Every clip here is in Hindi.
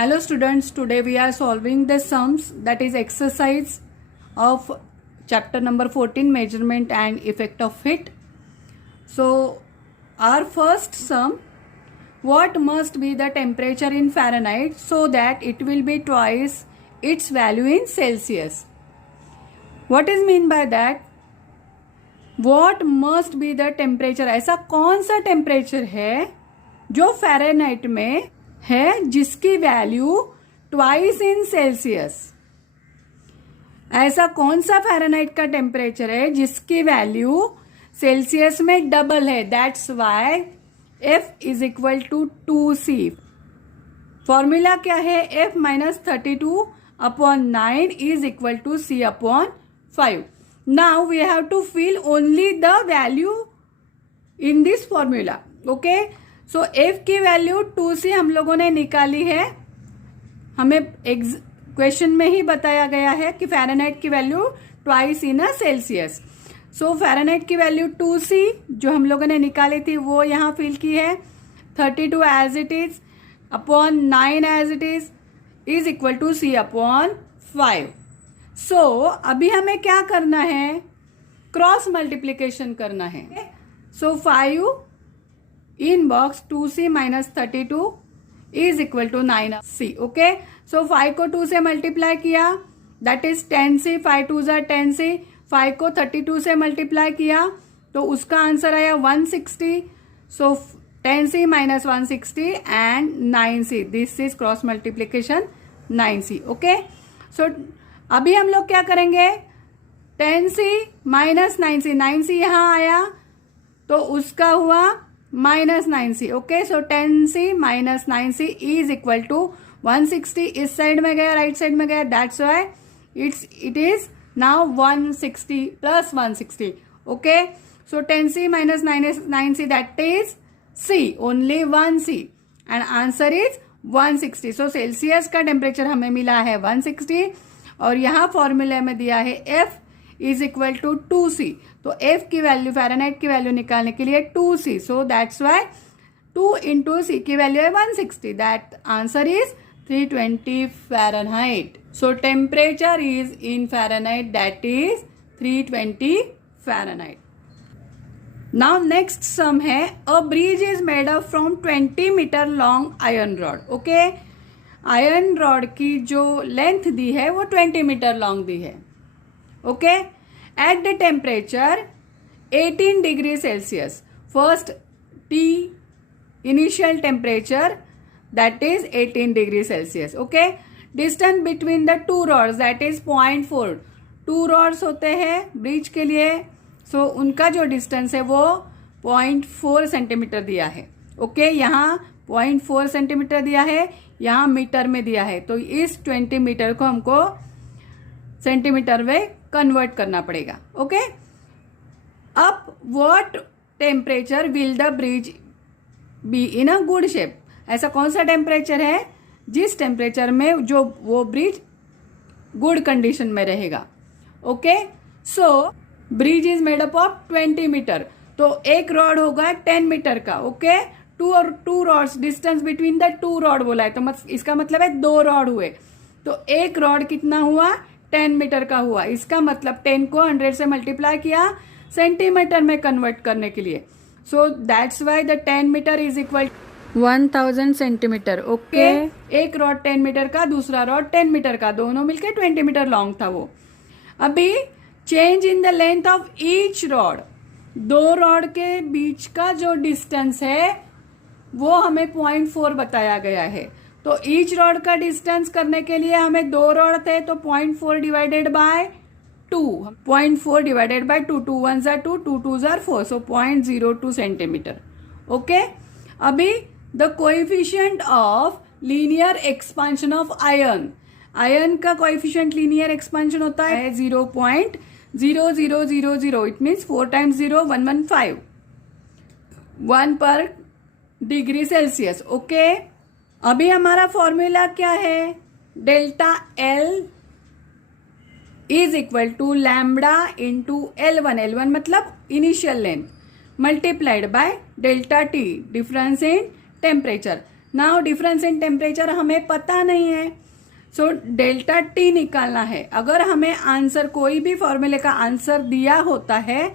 Hello students, today we are solving the sums, that is exercise of chapter number 14, measurement and effect of heat. So our first sum, what must be the temperature in Fahrenheit so that it will be twice its value in Celsius? What is mean by that? What must be the temperature? ऐसा कौन सा टेम्परेचर है जो फ़ारेनहाइट में है जिसकी वैल्यू ट्वाइस इन सेल्सियस? ऐसा कौन सा फ़ारेनहाइट का टेम्परेचर है जिसकी वैल्यू सेल्सियस में डबल है? That's why F is equal to 2C. Formula क्या है? F minus 32 upon 9 is equal to C upon 5. Now we have to fill only the value in this formula. Okay, so F की वैल्यू 2C हम लोगों ने निकाली है. हमें क्वेश्चन में ही बताया गया है कि फ़ारेनहाइट की value twice in a Celsius. So Fahrenheit की वैल्यू 2C जो हम लोगों ने निकाली थी वो यहाँ फिल की है. 32 as it is upon 9 as it is equal to C upon 5. So अभी हमें क्या करना है? क्रॉस मल्टीप्लीकेशन करना है. So 5 in box 2C minus 32 is equal to 9C. Okay, so 5 को 2 से मल्टीप्लाई किया दैट इज 10C. 5 2 ज़ा 10C. 5 को 32 से मल्टीप्लाई किया तो उसका आंसर आया 160. So 10C minus 160 and 9C. This is cross multiplication 9C. Okay, so अभी हम लोग क्या करेंगे? 10C minus 9C. 9C यहाँ आया तो उसका हुआ minus 9C. Okay, so 10C minus 9C is equal to 160. इस साइड में गया, राइट साइड में गया, that's why it is now 160 plus 160. Okay, so 10C minus 9C that is C, only 1C and answer is 160. So Celsius का टेम्परेचर हमें मिला है 160 और यहाँ फॉर्मूले में दिया है F is equal to 2C. तो F की वैल्यू, फ़ारेनहाइट की वैल्यू निकालने के लिए 2C. So that's why 2 into C की वैल्यू है 160. That answer is 320 Fahrenheit. So temperature is in Fahrenheit that is 320 Fahrenheit. Now next sum है, a bridge is made up from 20 metre long iron rod. Okay, iron rod की जो लेंथ दी है वो 20 मीटर लॉन्ग दी है. Okay, at the temperature 18 degree Celsius. First T initial temperature that is 18 degree Celsius. Okay, distance between the two rods that is 0.4. 2 rods होते हैं ब्रिज के लिए. सो उनका जो डिस्टेंस है वो 0.4 सेंटीमीटर दिया है. ओके, यहाँ 0.4 सेंटीमीटर दिया है, यहाँ मीटर में दिया है. तो इस 20 मीटर को हमको सेंटीमीटर में कन्वर्ट करना पड़ेगा. ओके, अब what temperature will the bridge be in a good shape? ऐसा कौन सा टेम्परेचर है जिस टेम्परेचर में जो वो ब्रिज गुड कंडीशन में रहेगा? Okay, so bridge is made up of 20 meter. तो एक रॉड होगा 10 मीटर का. Okay, two rods, distance between the 2 rod बोला है तो इसका मतलब है 2 रॉड हुए. तो एक रॉड कितना हुआ? 10 मीटर का हुआ. इसका मतलब 10 को 100 से मल्टीप्लाई किया सेंटीमीटर में कन्वर्ट करने के लिए. So that's why the 10 meter is equal 1000 centimeter. Okay, एक रॉड 10 मीटर का, दूसरा रॉड 10 मीटर का, दोनों मिलके 20 मीटर लॉन्ग था वो. अभी change in the length of each rod. 2 rod के बीच का जो डिस्टेंस है वो हमें 0.4 बताया गया है. तो ईच रॉड का डिस्टेंस करने के लिए हमें 2 रॉड थे तो 0.4 डिवाइडेड बाय 2. 0.4 divided by 2. 2 1 ज़ा 2, 2 2 ज़ा 4. सो 0.02 सेंटीमीटर. ओके, अभी the coefficient of linear expansion of iron. Iron का कोएफिशिएंट लीनियर एक्सपांशन होता है 0.0000. इट मीन्स 4 टाइम्स 0 115 1 पर डिग्री सेल्सियस. ओके, अभी हमारा फॉर्मूला क्या है? Delta L is equal to lambda into L1. L1 मतलब initial length multiplied by delta T, difference in temperature. Now difference in temperature हमें पता नहीं है, सो डेल्टा टी निकालना है। अगर हमें आंसर, कोई भी फॉर्मूले का आंसर दिया होता है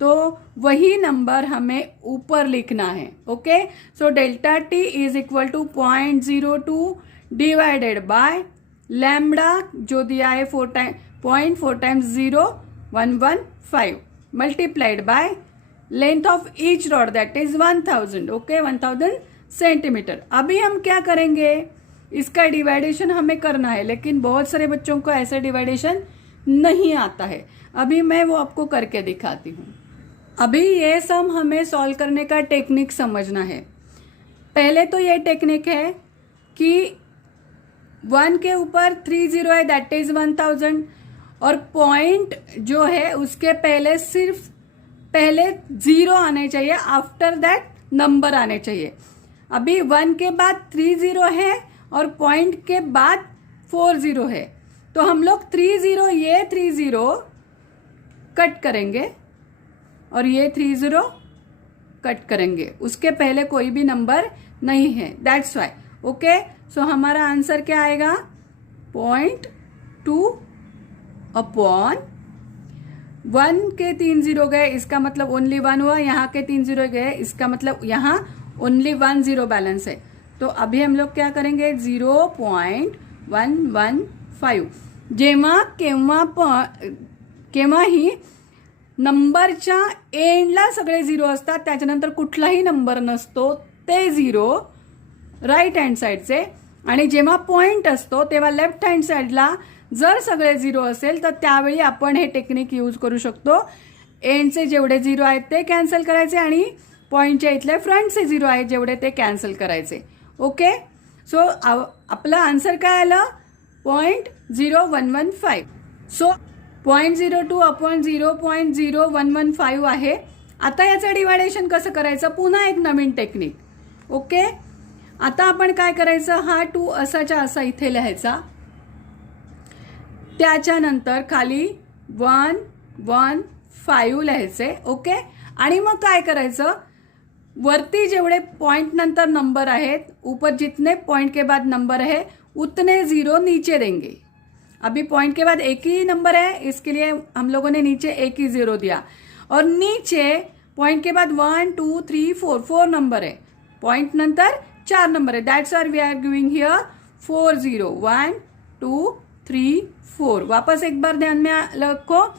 तो वही नंबर हमें ऊपर लिखना है। Okay, so delta T is equal to 0.02 divided by lambda जो दिया है 0.4 times 0.115 multiplied by length of each rod that is 1000। Okay, 1000 centimeter. अभी हम क्या करेंगे, इसका डिवाइडेशन हमें करना है, लेकिन बहुत सारे बच्चों को ऐसा डिवाइडेशन नहीं आता है। अभी मैं वो आपको करके दिखाती हूँ। अभी ये सम हमें सॉल्व करने का टेक्निक समझना है। पहले तो ये टेक्निक है कि 1 के ऊपर 3 0 है दैट इज 1000, और पॉइंट जो है उसके पहले सिर्फ पहले 0 आने चाहिए, आफ्टर दैट नंबर आने चाहिए। अभी 1 के बाद 3 0 है और पॉइंट के बाद 4 0 है, तो हम लोग 3 0 ये 3 0 कट करेंगे और ये 3 0 कट करेंगे, उसके पहले कोई भी नंबर नहीं है, दैट्स वाई। ओके, सो हमारा आंसर क्या आएगा, 0.2 अपॉन 1 के 3 0 गए, इसका मतलब ओनली 1 हुआ, यहाँ के 3 0 गए, इसका मतलब यहाँ ओनली 1 0 बैलेंस है। तो अभी हम लोग क्या करेंगे, 0.115 जेव्हा केव्हाही नंबरच्या एंडला सगळे 0 असतात, त्याच्यानंतर कुठलाही नंबर नसतो, ते 0 राईट हँड साईडचे, आणि जेव्हा पॉइंट असतो तेव्हा लेफ्ट हँड साईडला जर सगळे 0 असेल तर त्यावेळी आपण हे टेक्निक यूज करू शकतो। एंडचे जेवढे 0 आहेत ते कॅन्सल करायचे आणि पॉइंटच्या इथले फ्रंटचे 0 आहेत जेवढे ते कॅन्सल करायचे। ओके, सो आपला आन्सर काय आलं, 0.0115। सो 0.02 अपॉन 0.0115 आहे। आता याचं डिवायडेशन कसं करायचं, पुन्हा एक नवीन टेक्निक। ओके, आता आपण काय करायचं, हा 2 असाच्या असा इथे लिहायचा, त्याच्यानंतर खाली 115 लिहायचे। ओके, आणि मग काय करायचं, वरती जेवढे पॉइंट नंतर नंबर आहेत, ऊपर जितने पॉइंट के बाद नंबर है उतने 0 नीचे देंगे। अभी पॉइंट के बाद एक ही नंबर है, इसके लिए हम लोगों ने नीचे एक ही 0 दिया, और नीचे पॉइंट के बाद 1 2 3 4 नंबर है, पॉइंट नंतर 4 नंबर है, that's are we are giving here 4 0 1 2 3 4। वापस एक बार ध्यान में रखो,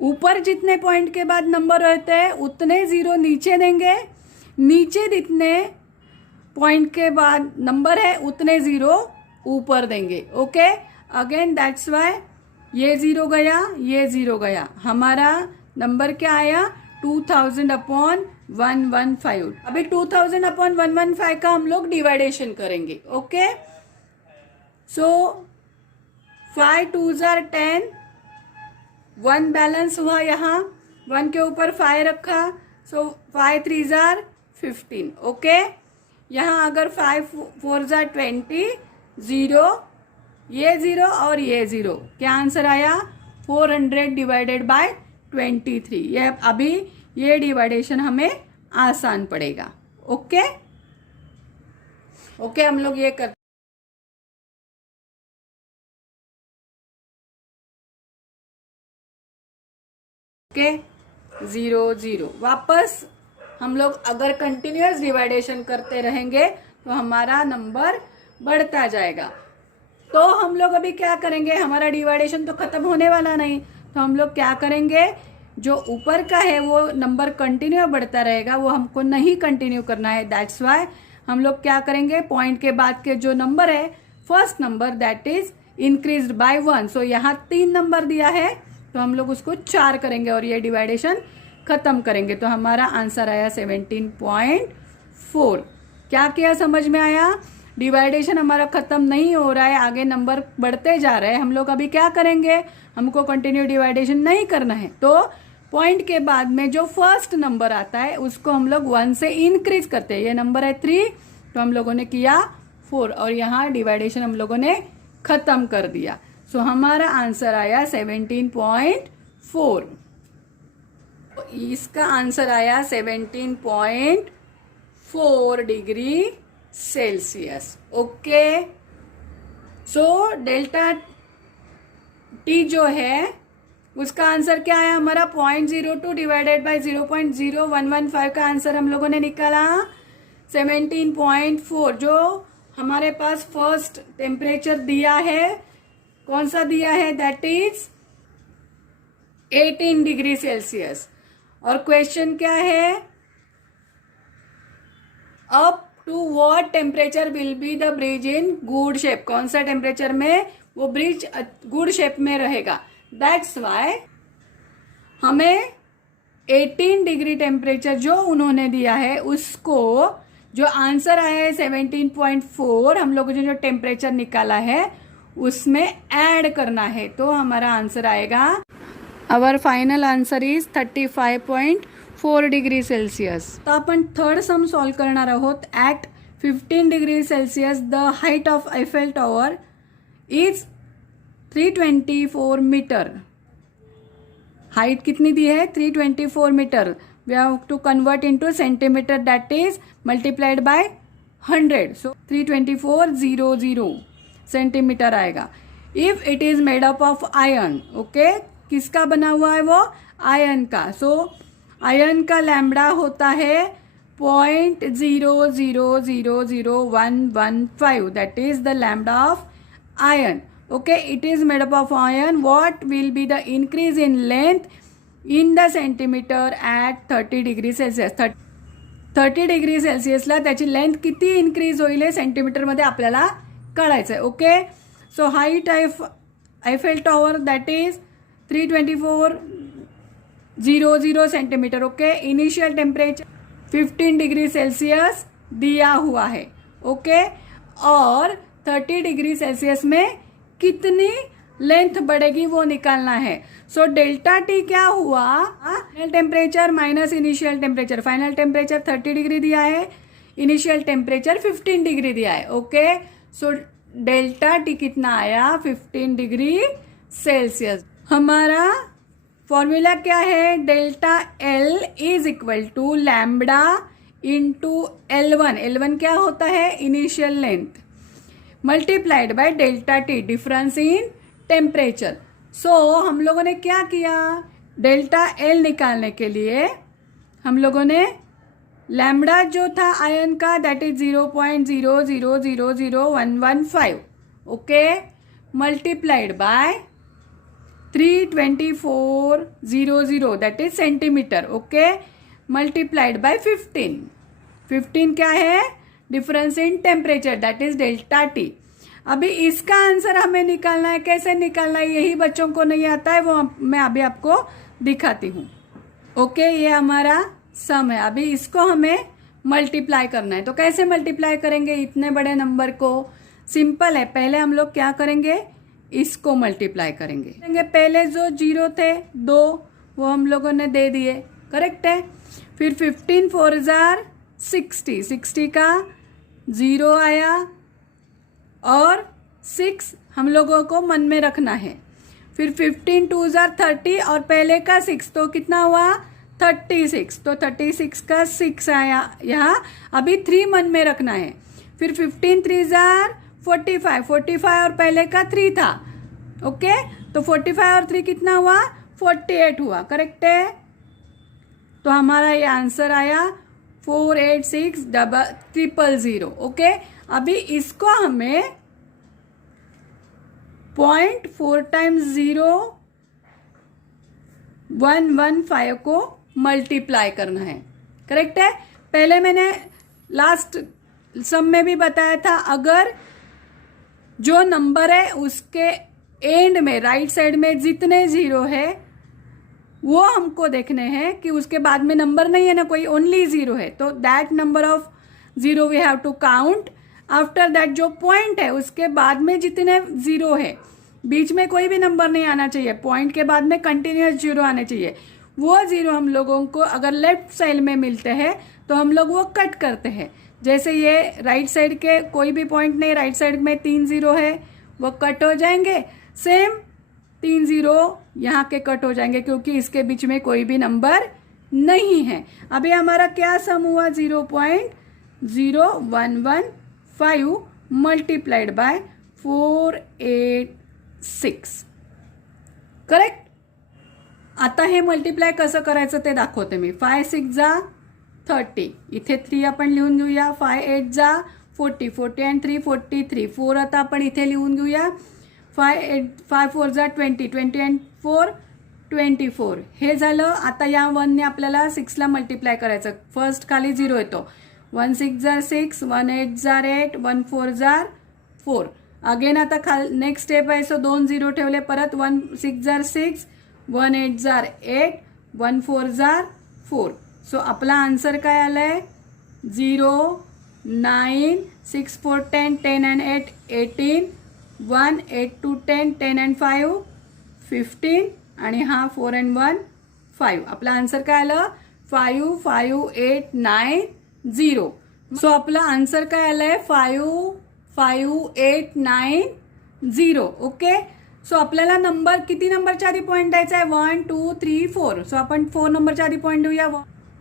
ऊपर जितने पॉइंट के बाद नंबर रहते हैं उतने 0 नीचे देंगे, नीचे जितने पॉइंट के बाद नंबर है उतने 0 ऊपर देंगे। ओके, अगेन दैट्स वाई ये 0 गया, ये 0 गया, हमारा नंबर क्या आया, 2000 अपॉन 115। अभी 2000 अपॉन 115 का हम लोग डिवाइडेशन करेंगे। Okay, so 5 2s are 10, 1 balance हुआ, यहाँ 1 के ऊपर 5 रखा, सो 5 3s are 15। ओके, यहाँ अगर 5 4s are 20, 0 ये 0 और ये 0, क्या आंसर आया, 400 डिवाइडेड बाय 23। ये अभी ये डिवाइडेशन हमें आसान पड़ेगा। ओके ओके, हम लोग ये कर ओके 0 0। वापस हम लोग अगर कंटिन्यूअस डिवाइडेशन करते रहेंगे तो हमारा नंबर बढ़ता जाएगा। तो हम लोग अभी क्या करेंगे, हमारा डिवाइडेशन तो खत्म होने वाला नहीं, तो हम लोग क्या करेंगे, जो ऊपर का है वो नंबर कंटिन्यू बढ़ता रहेगा, वो हमको नहीं कंटिन्यू करना है। दैट्स वाई हम लोग क्या करेंगे, पॉइंट के बाद के जो नंबर है, first number that is increased by 1। सो यहाँ 3 नंबर दिया है तो हम लोग उसको 4 करेंगे और ये डिवाइडेशन खत्म करेंगे, तो हमारा आंसर आया 17.4। क्या किया, समझ में आया, डिवाइडेशन हमारा खत्म नहीं हो रहा है, आगे नंबर बढ़ते जा रहे हैं। हम लोग अभी क्या करेंगे, हमको कंटिन्यू डिवाइडेशन नहीं करना है, तो पॉइंट के बाद में जो फर्स्ट नंबर आता है उसको हम लोग 1 से इंक्रीज करते हैं। ये नंबर है 3, तो हम लोगों ने किया 4 और यहाँ डिवाइडेशन हम लोगों ने खत्म कर दिया। सो हमारा आंसर आया 17.4। इसका आंसर आया 17.4 degree Celsius. Okay, so delta T जो है उसका आंसर क्या है हमारा 0.02 डिवाइडेड बाय 0.0115 का आंसर हम लोगों ने निकाला 17.4. जो हमारे पास फर्स्ट टेम्परेचर दिया है, कौन सा दिया है, दैट इज 18 डिग्री सेल्सियस. और क्वेश्चन क्या है, up to what temperature will be the bridge in good shape. कौन सा टेम्परेचर में वो ब्रिज गुड शेप में रहेगा. दैट्स वाई हमें 18 डिग्री टेम्परेचर जो उन्होंने दिया है उसको, जो आंसर आया है 17.4, हम लोगों ने जो टेम्परेचर निकाला है उसमें ऐड करना है. तो हमारा आंसर आएगा, our final answer is 35.4 degree Celsius. तो आपण थर्ड सम सॉल्व करणार आहोत. At 15 degree Celsius the height of Eiffel tower is 324 metre. Height कितनी दी है, 324 metre. We have to convert into centimetre, that is multiplied by 100. So 32400 centimetre आएगा. If it is made up of iron. Okay, किसका बना हुआ है वो, आयरन का. सो आयरन का लैम्बडा होता है 0.000115. That is the lambda of iron. Okay, it is made up of iron. What will be the increase in length in the centimeter at 30 degree Celsius? 30 degree सेल्सियसला त्याची लेंथ किती इन्क्रीज होईल हे सेंटीमीटरमध्ये आपल्याला कळायचं आहे. Okay, so height Eiffel tower that is 32400 centimetre. Okay, initial temperature 15 degree Celsius दिया हुआ है. ओके, और 30 डिग्री सेल्सियस में कितनी लेंथ बढ़ेगी वो निकालना है. सो डेल्टा टी क्या हुआ, final temperature minus initial temperature. Final temperature 30 degree दिया है, इनिशियल टेम्परेचर 15 डिग्री दिया है. ओके, सो डेल्टा टी कितना आया, 15 डिग्री सेल्सियस. हमारा फॉर्मूला क्या है, delta L is equal to lambda into L1. L1 क्या होता है, initial length, multiplied by delta T, difference in temperature. So हम लोगों ने क्या किया, डेल्टा एल निकालने के लिए हम लोगों ने लैम्बडा जो था आयन का that is 0.0000115. Okay, multiplied by 32400 that is centimetre. Okay, multiplied by 15 क्या है, difference in temperature that is delta T. अभी इसका आंसर हमें निकालना है. कैसे निकालना है, यही बच्चों को नहीं आता है, वो मैं अभी आपको दिखाती हूँ. ओके, ये हमारा सम है. अभी इसको हमें मल्टीप्लाई करना है. तो कैसे मल्टीप्लाई करेंगे इतने बड़े नंबर को, सिंपल है. पहले हम लोग क्या करेंगे, इसको मल्टीप्लाई करेंगे. पहले जो 0 थे 2 वो हम लोगों ने दे दिए, करेक्ट है. फिर 15 4 60 का 0 आया और 6 हम लोगों को मन में रखना है. फिर 15 2 30 और पहले का 6 तो कितना हुआ 36. तो 36 का 6 आया यहाँ. अभी 3 मन में रखना है. फिर 15 3 45 और पहले का 3 था. ओके, तो 45 और 3 कितना हुआ 48 हुआ, करेक्ट है. तो हमारा ये आंसर आया 486000. ओके, अभी इसको हमें 0.4 टाइम्स 0115 को मल्टीप्लाई करना है, करेक्ट है. पहले मैंने लास्ट सम में भी बताया था, अगर जो नंबर है उसके एंड में राइट साइड में जितने 0 है वो हमको देखने हैं कि उसके बाद में नंबर नहीं है ना कोई, ओनली 0 है. तो that number of 0 we have to count. After that जो पॉइंट है उसके बाद में जितने 0 है, बीच में कोई भी नंबर नहीं आना चाहिए. पॉइंट के बाद में कंटिन्यूअस 0 आने चाहिए. वो 0 हम लोगों को अगर लेफ्ट साइड में मिलते हैं तो हम लोग वो कट करते हैं. जैसे ये राइट साइड के कोई भी पॉइंट नहीं, राइट साइड में 3 0 है, वो कट हो जाएंगे. सेम 3 0 यहाँ के कट हो जाएंगे क्योंकि इसके बीच में कोई भी नंबर नहीं है. अभी हमारा क्या सम हुआ 0.011 5 multiplied by 486. करेक्ट. आता हे मल्टिप्लाय कसं करायचं ते दाखवते मी. 5 6 जा 30, इथे 3 आपण लिहून घेऊया. 5 8 जा 40, 40 and 3 43. 4 आता आपण इथे लिहून घेऊया. 5 4 जा 20, 20 and 4 24. हे झालं. आता या 1 ने आपल्याला 6 ला मल्टिप्लाय करायचं. फर्स्ट खाली 0 येतो. 1 6 जा 6, 1 8 जा 8, 1 4 जा 4. अगेन आता नेक्स्ट स्टेप आहे. सो 2 0 ठेवले. परत 1 6 जा 6, 1 8 जा 8, 1 4 जा 4. सो आपला आन्सर काय आलाय? 0 9 6 4 10, 10 and 8 18, 1 8 2 10, 10 and 5 15 आणि हा 4 and 1 5. आपला आन्सर काय आलं? 5 5 8 9 0. सो आपला आन्सर काय आलंय? 5 5 8 9 0. ओके. सो आपल्याला नंबर किती नंबरच्या आधी पॉईंट द्यायचा आहे? 1 2 3 4. सो आपण 4 नंबरच्या आधी पॉईंट देऊया.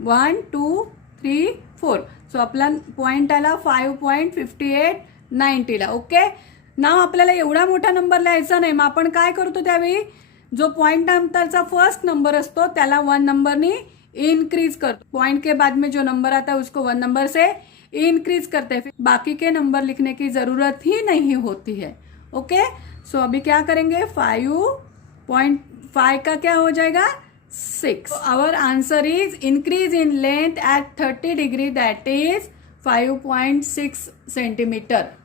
1 2 3 4. सो आपला पॉईंट आला 5.5890 ला. ओके. नाव आपल्याला एवढा मोठा नंबर लिहायचा नाही. मग आपण काय करतो त्यावेळी? जो पॉइंट नंतरचा फर्स्ट नंबर असतो त्याला 1 नंबरनी इंक्रीज करतो. पॉइंट के बाद में जो नंबर आता है उसको 1 नंबर से इंक्रीज करते हैं. बाकी के नंबर लिखने की जरूरत ही नहीं होती है. ओके. सो अभी क्या करेंगे? 5.5 का क्या हो जाएगा? 6. Our answer is increase in length at 30 degree, that is 5.6 centimetre.